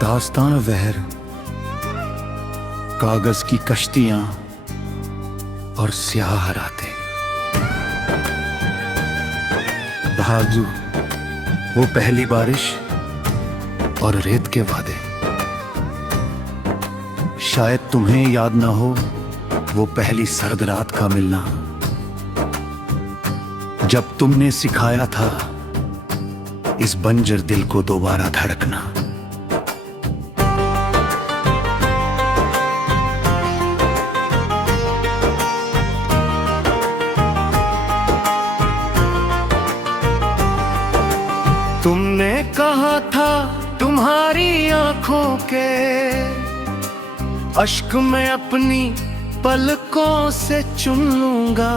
दास्तान वहर, कागज की कश्तियां और स्याह रातें। बहादुर वो पहली बारिश और रेत के वादे। शायद तुम्हें याद ना हो वो पहली सर्द रात का मिलना, जब तुमने सिखाया था इस बंजर दिल को दोबारा धड़कना। तुमने कहा था तुम्हारी आंखों के अश्क मैं अपनी पलकों से चुन लूंगा।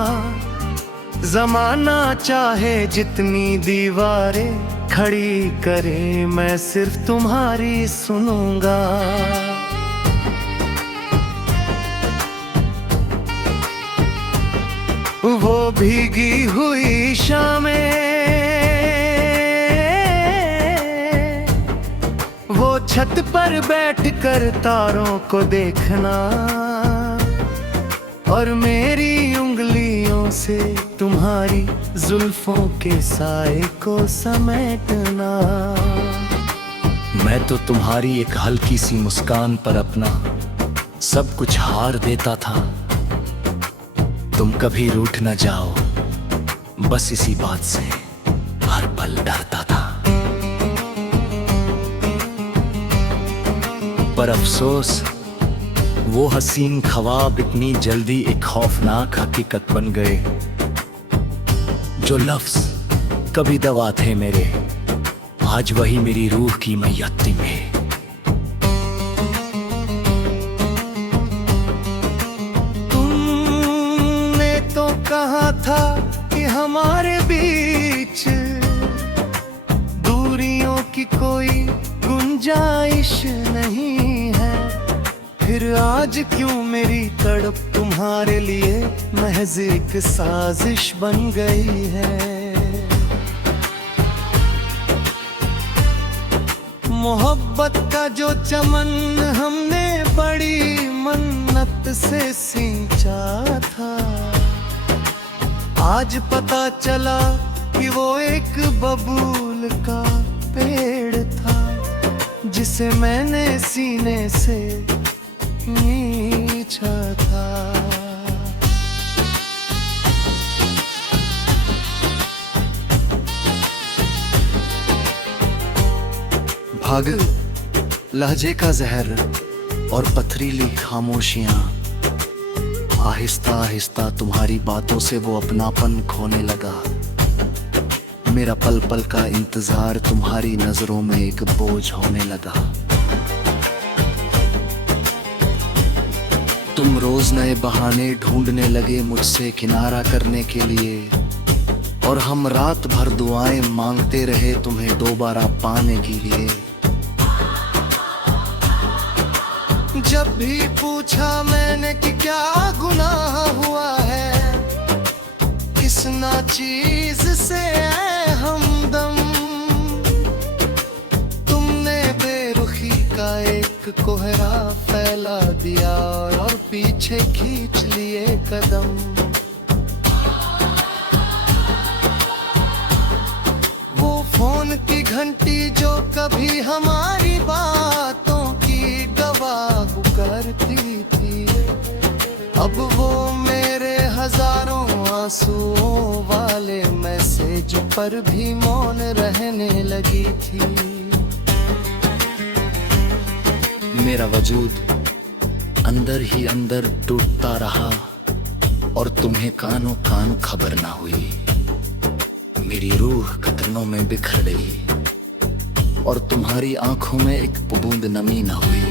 जमाना चाहे जितनी दीवारें खड़ी करे, मैं सिर्फ तुम्हारी सुनूंगा। वो भीगी हुई शामें, वो छत पर बैठकर तारों को देखना, और मेरी उंगलियों से तुम्हारी जुल्फों के साए को समेटना। मैं तो तुम्हारी एक हल्की सी मुस्कान पर अपना सब कुछ हार देता था। तुम कभी रूठ न जाओ, बस इसी बात से हर पल डरता था। पर अफसोस वो हसीन ख्वाब इतनी जल्दी एक खौफनाक हकीकत बन गए। जो लफ्ज कभी दवा थे मेरे, आज वही मेरी रूह की मैयती में। तुमने तो कहा था कि हमारे बीच दूरियों की कोई गुंजाइश नहीं है। फिर आज क्यों मेरी तड़प तुम्हारे लिए महज एक साजिश बन गई है। मोहब्बत का जो चमन हमने बड़ी मन्नत से सींचा था, आज पता चला कि वो एक बबूल का पेड़ था, जिसे मैंने सीने से नीचा था। भाग लहजे का जहर और पथरीली खामोशियां, आहिस्ता आहिस्ता तुम्हारी बातों से वो अपनापन खोने लगा। मेरा पल पल का इंतजार तुम्हारी नजरों में एक बोझ होने लगा। तुम रोज नए बहाने ढूंढने लगे मुझसे किनारा करने के लिए, और हम रात भर दुआएं मांगते रहे तुम्हें दोबारा पाने के लिए। जब भी पूछा मैंने कि क्या गुनाह हुआ है, किस नाचीज से है हमदम, तुमने बेरुखी का एक कोहरा फैला दिया और पीछे खींच लिए कदम। वो फोन की घंटी जो कभी हमारी बातों की गवाह करती थी, अब वो मेरे हजारों आंसुओं वाले मैसेज पर भी मौन रहने लगी थी। मेरा वजूद अंदर ही अंदर टूटता रहा, और तुम्हें कानों कान खबर ना हुई। मेरी रूह कतरनों में बिखर गई, और तुम्हारी आंखों में एक बूंद नमी ना हुई।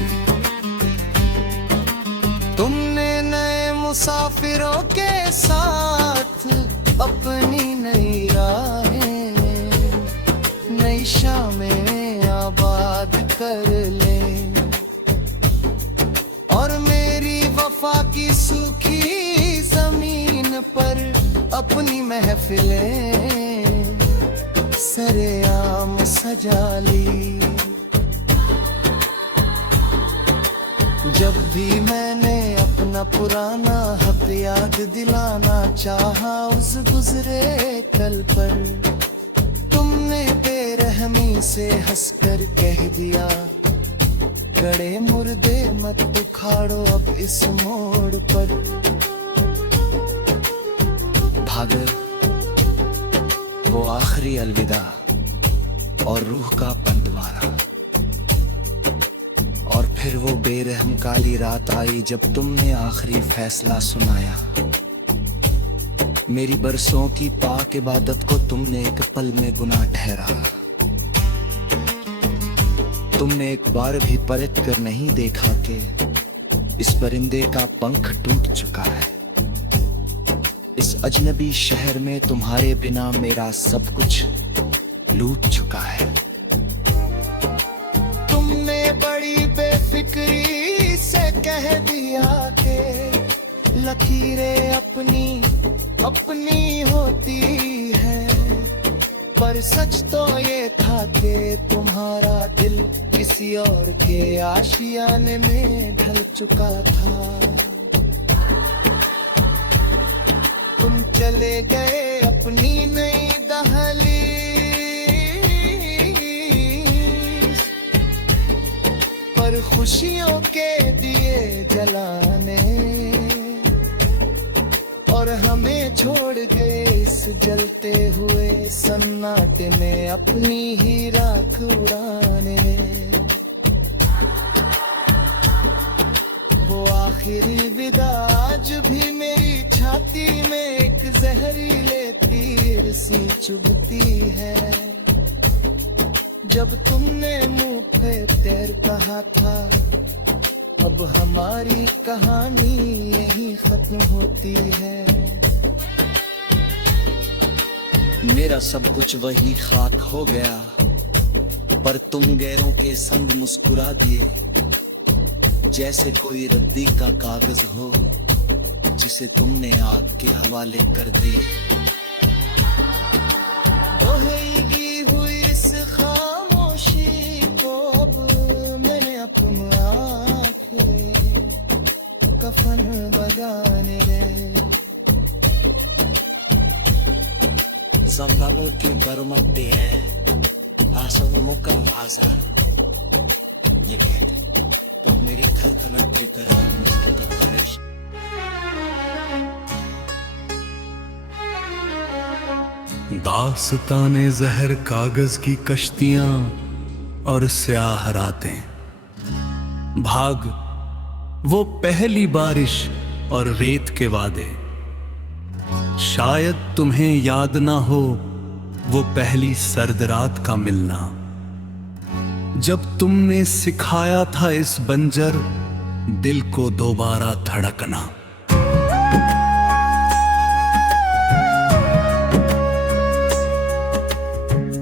तुमने नए मुसाफिरों के साथ अपनी नई राहें, नई शामें आबाद कर ले, और मेरी वफा की सूखी जमीन पर अपनी महफिलें सरेआम सजा ली। जब भी मैंने अपना पुराना हक याद दिलाना चाहा उस गुजरे कल पर, तुमने बेरहमी से हंसकर कह दिया, गड़े मुर्दे मत उखाड़ो अब इस मोड़ पर। भागर वो आखिरी अलविदा और रूह का बंदवारा, और फिर वो बेरहम काली रात आई जब तुमने आखिरी फैसला सुनाया। मेरी बरसों की पाक इबादत को तुमने एक पल में गुनाह ठहरा। तुमने एक बार भी परत कर नहीं देखा कि इस परिंदे का पंख टूट चुका है। इस अजनबी शहर में तुम्हारे बिना मेरा सब कुछ लूट चुका है। तुमने बड़ी बेफिक्री से कह दिया कि लकीरें अपनी अपनी होती है, पर सच तो ये था कि तुम्हारा दिल किसी और के आशियाने में ढल चुका था। तुम चले गए अपनी नई दहलीज पर खुशियों के दिए जलाने, और हमें छोड़ गए इस जलते हुए सन्नाटे में अपनी ही राख उड़ाने। वो आखिरी विदा आज भी मेरी छाती में एक जहरीले तीर सी चुभती है। जब तुमने मुंह पे तेर कहा था, अब हमारी कहानी यही खत्म होती है। मेरा सब कुछ वही खाक हो गया, पर तुम गैरों के संग मुस्कुरा दिए, जैसे कोई रद्दी का कागज हो जिसे तुमने आग के हवाले कर दिए। बहेगी हुई इस खामोशी को अब मैंने अपना कफन बगाने रे। Zamanı ki barmak diye आसन मुका आजाद ये कहते तो मेरी धड़कन पे ख्वाहिश। दास्ताने जहर कागज की कश्तियां और स्याह रातें, भाग वो पहली बारिश और रेत के वादे। शायद तुम्हें याद ना हो वो पहली सर्द रात का मिलना, जब तुमने सिखाया था इस बंजर दिल को दोबारा धड़कना।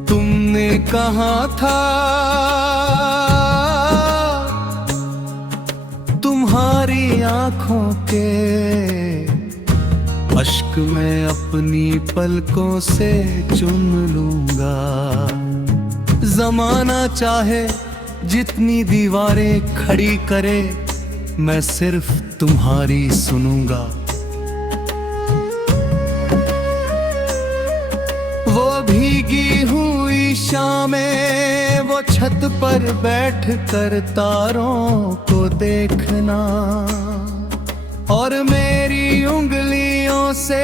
तुमने कहा था तुम्हारी आंखों के अश्क मैं अपनी पलकों से चुन लूंगा। जमाना चाहे जितनी दीवारें खड़ी करे, मैं सिर्फ तुम्हारी सुनूंगा। वो भीगी हुई शामें, वो छत पर बैठ कर तारों को देखना, और मेरी उंगलियों से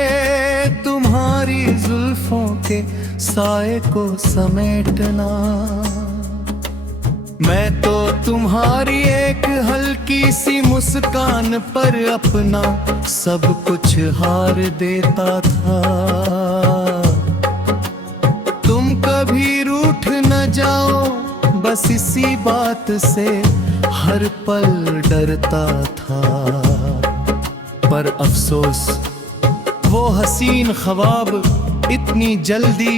तुम्हारी जुल्फों के साए को समेटना। मैं तो तुम्हारी एक हल्की सी मुस्कान पर अपना सब कुछ हार देता था। तुम कभी रूठ न जाओ, बस इसी बात से हर पल डरता था। पर अफसोस वो हसीन ख्वाब इतनी जल्दी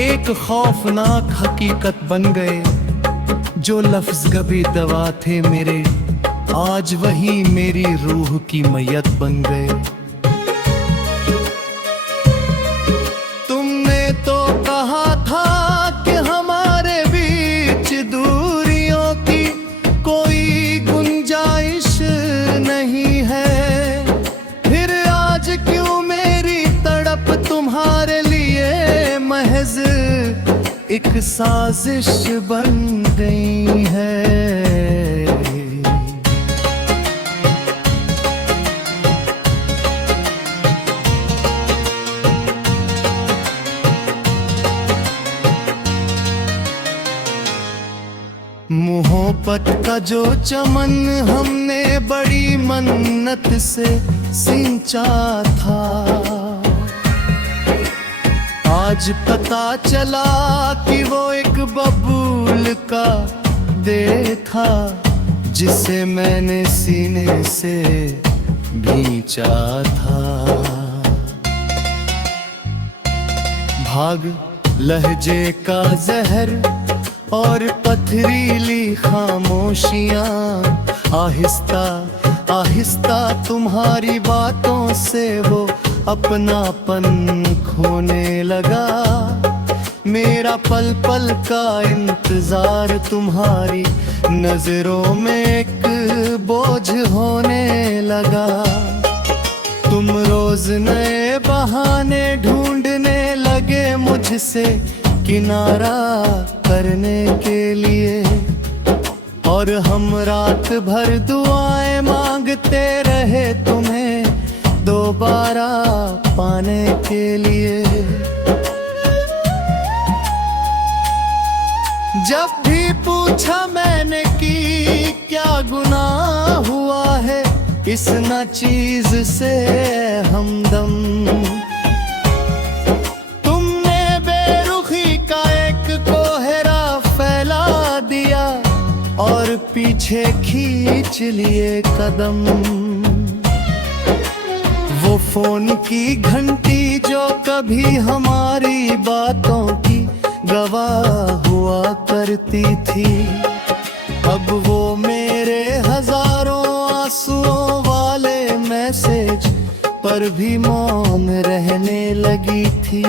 एक खौफनाक हकीकत बन गए। जो लफ्ज कभी दवा थे मेरे, आज वही मेरी रूह की मैयत बन गए। तुमने तो कहा था कि हमारे बीच दूरियों की कोई गुंजाइश एक साजिश बन गई है। मोहब्बत का जो चमन हमने बड़ी मन्नत से सिंचा था, आज पता चला कि वो एक बबूल का दे था, जिसे मैंने सीने से भींचा था। भाग लहजे का जहर और पथरीली खामोशियां, आहिस्ता आहिस्ता तुम्हारी बातों से वो अपनापन खोने लगा। मेरा पल पल का इंतजार तुम्हारी नजरों में एक बोझ होने लगा। तुम रोज नए बहाने ढूंढने लगे मुझसे किनारा करने के लिए, और हम रात भर दुआएं मांगते रहे तुम्हें दोबारा पाने के लिए। जब भी पूछा मैंने कि क्या गुनाह हुआ है इस नाचीज से हमदम, और पीछे खींच लिए कदम। वो फोन की घंटी जो कभी हमारी बातों की गवाह हुआ करती थी, अब वो मेरे हजारों आंसुओं वाले मैसेज पर भी मौन रहने लगी थी।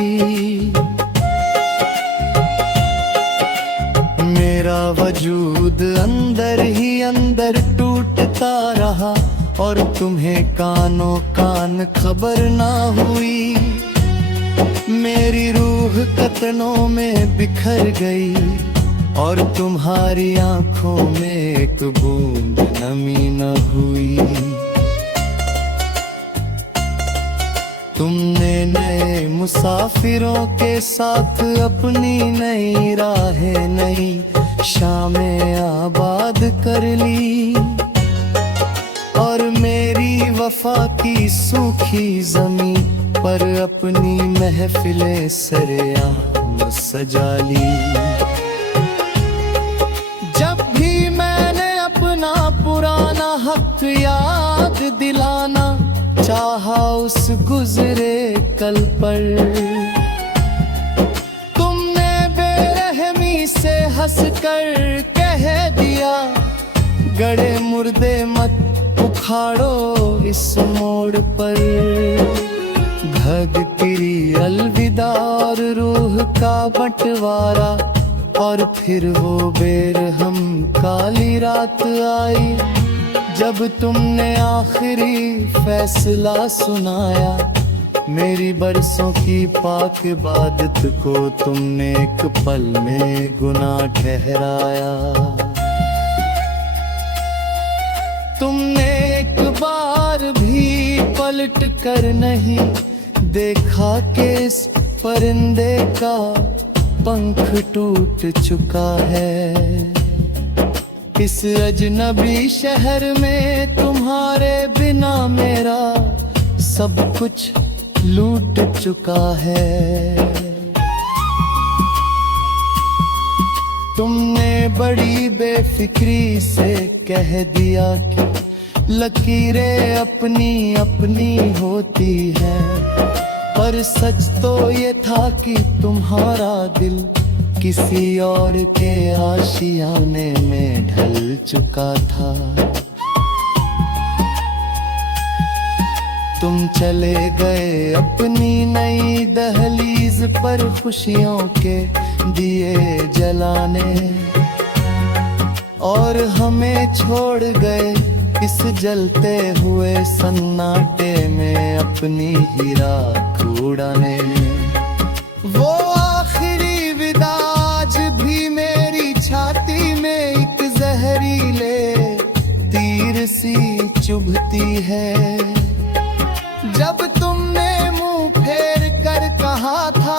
मेरा वजूद अंदर ही अंदर टूटता रहा, और तुम्हें कानों कान खबर ना हुई। मेरी रूह कतनों में बिखर गई, और तुम्हारी आंखों में एक बूंद नमी न हुई। तुमने नए मुसाफिरों के साथ अपनी नई राहें नई शामें आबाद कर ली, और मेरी वफा की सूखी जमी पर अपनी महफिलें सरेआम सजा ली। जब भी मैंने अपना पुराना हक याद दिलाना चाहा उस गुजरे कल पर, तुमने बेरहमी से हंसकर कह दिया गड़े मुर्दे मत उखाड़ो इस मोड़ पर। भगती अलविदा और रूह का बंटवारा, और फिर वो बेरहम काली रात आई, जब तुमने आखिरी फैसला सुनाया। मेरी बरसों की पाक इबादत को तुमने एक पल में गुनाह ठहराया। तुमने एक बार भी पलट कर नहीं देखा कि इस परिंदे का पंख टूट चुका है। इस अजनबी शहर में तुम्हारे बिना मेरा सब कुछ लूट चुका है। तुमने बड़ी बेफिक्री से कह दिया कि लकीरें अपनी अपनी होती हैं, पर सच तो ये था कि तुम्हारा दिल किसी और के आशियाने में ढल चुका था। तुम चले गए अपनी नई दहलीज पर खुशियों के दिए जलाने, और हमें छोड़ गए इस जलते हुए सन्नाटे में अपनी ही राख उड़ाने। वो आखिरी विदा चुभती है। जब तुमने मुंह फेर कर कहा था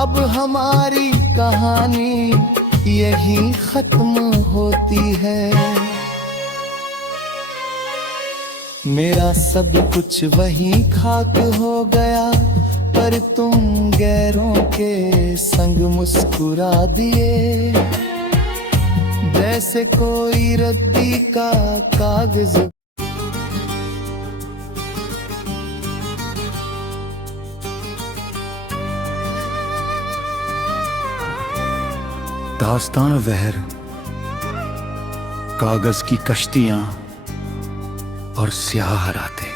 अब हमारी कहानी यही खत्म होती है। मेरा सब कुछ वहीं खाक हो गया पर तुम गैरों के संग मुस्कुरा दिए, जैसे कोई रद्दी का कागज। दास्तान वहर, कागज की कश्तियां और स्याह रातें,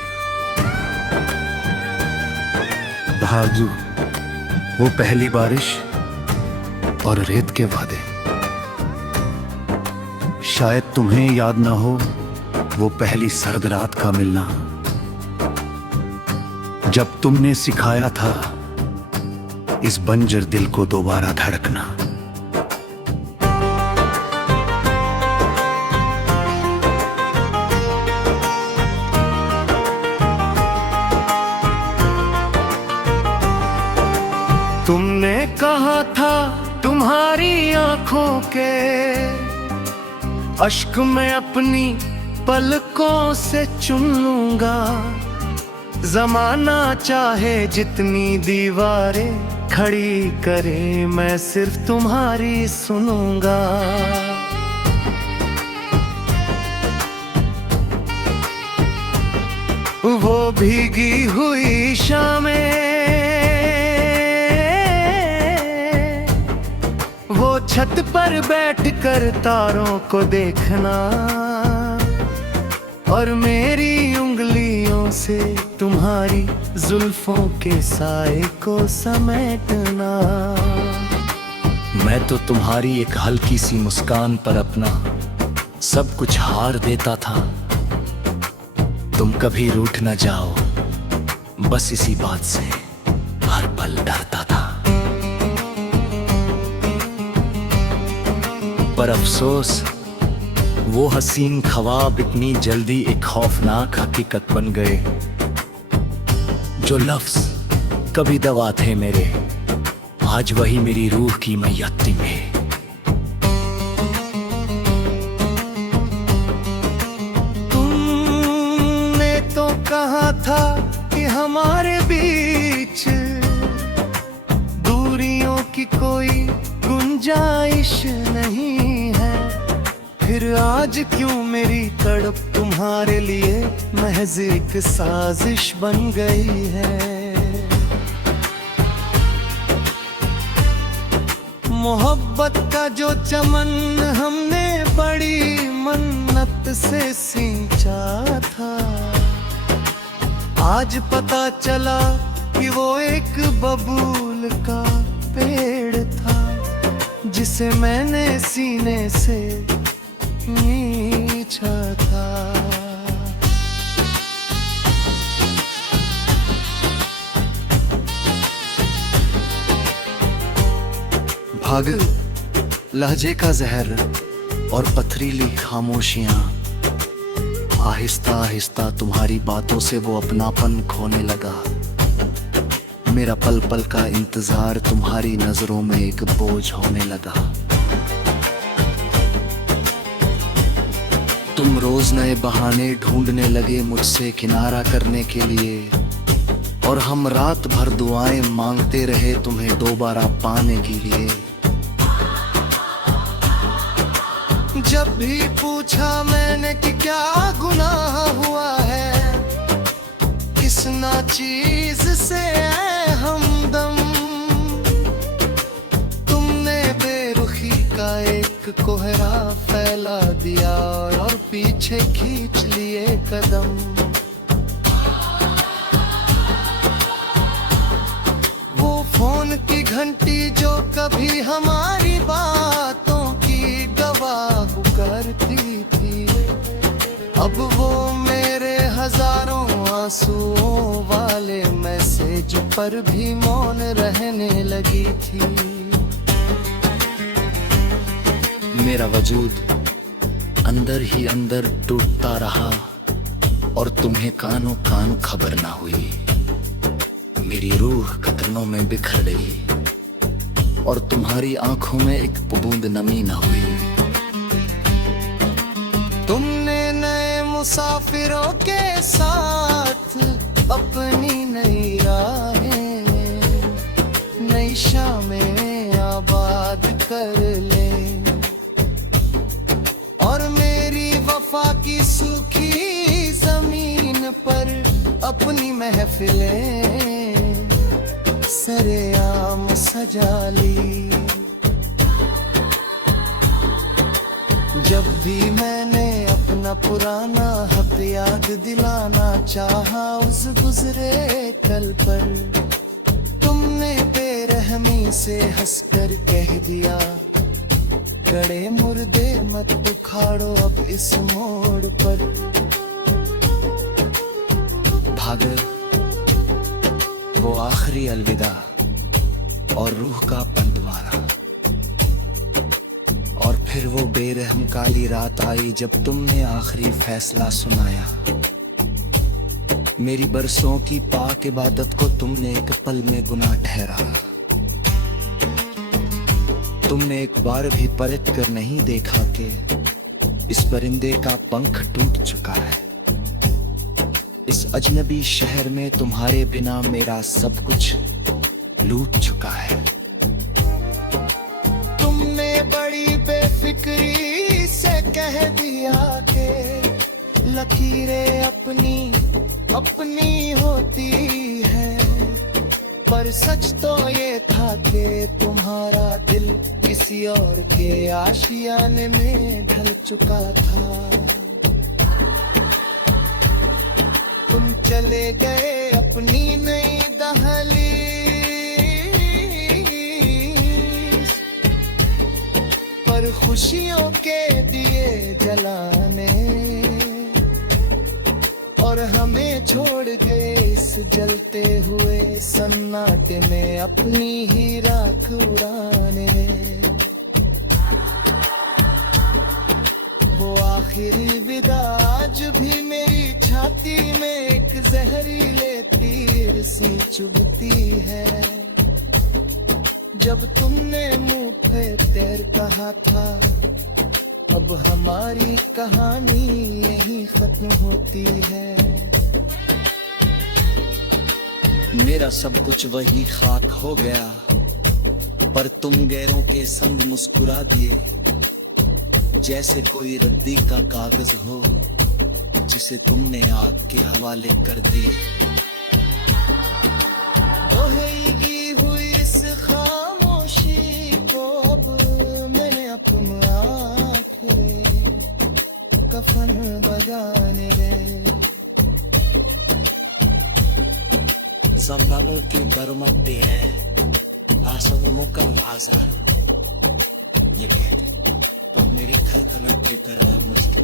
बहादुर वो पहली बारिश और रेत के वादे। शायद तुम्हें याद ना हो वो पहली सर्द रात का मिलना, जब तुमने सिखाया था इस बंजर दिल को दोबारा धड़कना। तुमने कहा था तुम्हारी आंखों के अश्क मैं अपनी पलकों से चुन लूंगा, जमाना चाहे जितनी दीवारें खड़ी करे मैं सिर्फ तुम्हारी सुनूंगा। वो भीगी हुई शामें, वो छत पर बैठकर तारों को देखना और मेरी उंगलियों से तुम्हारी जुल्फों के साए को समेटना। मैं तो तुम्हारी एक हल्की सी मुस्कान पर अपना सब कुछ हार देता था। तुम कभी रूठ न जाओ, बस इसी बात से हर पल डरता था। पर अफसोस वो हसीन ख्वाब इतनी जल्दी एक खौफनाक हकीकत बन गए। जो लफ्ज कभी दवा थे मेरे, आज वही मेरी रूह की मैयती में। तुमने तो कहा था कि हमारे बीच दूरियों की कोई गुंजाइश नहीं है, फिर आज क्यों मेरी तड़प तुम्हारे लिए महज एक साजिश बन गई है। मोहब्बत का जो चमन हमने बड़ी मन्नत से सींचा था, आज पता चला कि वो एक बबूल का पेड़ था जिसे मैंने सीने से नीचा था। भाग लहजे का जहर और पथरीली खामोशियां, आहिस्ता आहिस्ता तुम्हारी बातों से वो अपनापन खोने लगा। मेरा पल पल का इंतजार तुम्हारी नजरों में एक बोझ होने लगा। तुम रोज नए बहाने ढूंढने लगे मुझसे किनारा करने के लिए, और हम रात भर दुआएं मांगते रहे तुम्हें दोबारा पाने के लिए। जब भी पूछा मैंने कि क्या गुनाह हुआ है इस नाचीज से ऐ हमदम, तुमने बेरुखी का एक कोहरा फैला दिया और पीछे खींच लिए कदम। वो फोन की घंटी जो कभी हमारी बातों की गवाह करती थी, अब वो मेरे हजारों आंसुओं वाले मैसेज पर भी मौन रहने लगी थी। मेरा वजूद अंदर ही अंदर टूटता रहा, और तुम्हें कानों कान खबर ना हुई। मेरी रूह कतरनों में बिखर गई और तुम्हारी आंखों में एक बूंद नमी ना हुई। तुमने नए मुसाफिरों के साथ अपनी नई राहें, नई शामें आबाद कर ले, और मेरी वफा की सूखी जमीन पर अपनी महफिलें सरेआम सजा ली। जब भी मैंने अपना पुराना हक याद दिलाना चाहा उस गुजरे कल पर, तुमने बेरहमी से हंसकर कह दिया, गड़े मुर्दे मत उखाड़ो अब इस मोड़ पर। भाग वो आखिरी अलविदा और रूह का बंटवारा, और फिर वो बेरहम काली रात आई जब तुमने आखिरी फैसला सुनाया। मेरी बरसों की पाक इबादत को तुमने एक पल में गुनाह ठहराया। तुमने एक बार भी परत कर नहीं देखा कि इस परिंदे का पंख टूट चुका है। इस अजनबी शहर में तुम्हारे बिना मेरा सब कुछ लूट चुका है। तुमने बड़ी बेफिक्री से कह दिया कि लकीरें अपनी अपनी होती है, पर सच तो ये था कि तुम्हारा दिल किसी और के आशियाने में ढल चुका था। तुम चले गए अपनी नई दहलीज पर खुशियों के दिए जलाने, और हमें छोड़ गए इस जलते हुए सन्नाटे में अपनी ही राख उड़ाने। वो आखिरी विदा आज भी मेरी छाती में एक जहरीले तीर सी चुभती है। जब तुमने मुंह पे तेर कहा था, अब हमारी कहानी यही खत्म होती है। मेरा सब कुछ वही खाक हो गया, पर तुम गैरों के संग मुस्कुरा दिए, जैसे कोई रद्दी का कागज हो जिसे तुमने आग के हवाले कर दिए। बहेगी हुई इस खामोशी को अब मैंने अपना आखिरी कफन बजाने दे। Zamanı ki barmak diye asal muka hazan. ये कहते तो मेरी धड़कन के तरह मस्त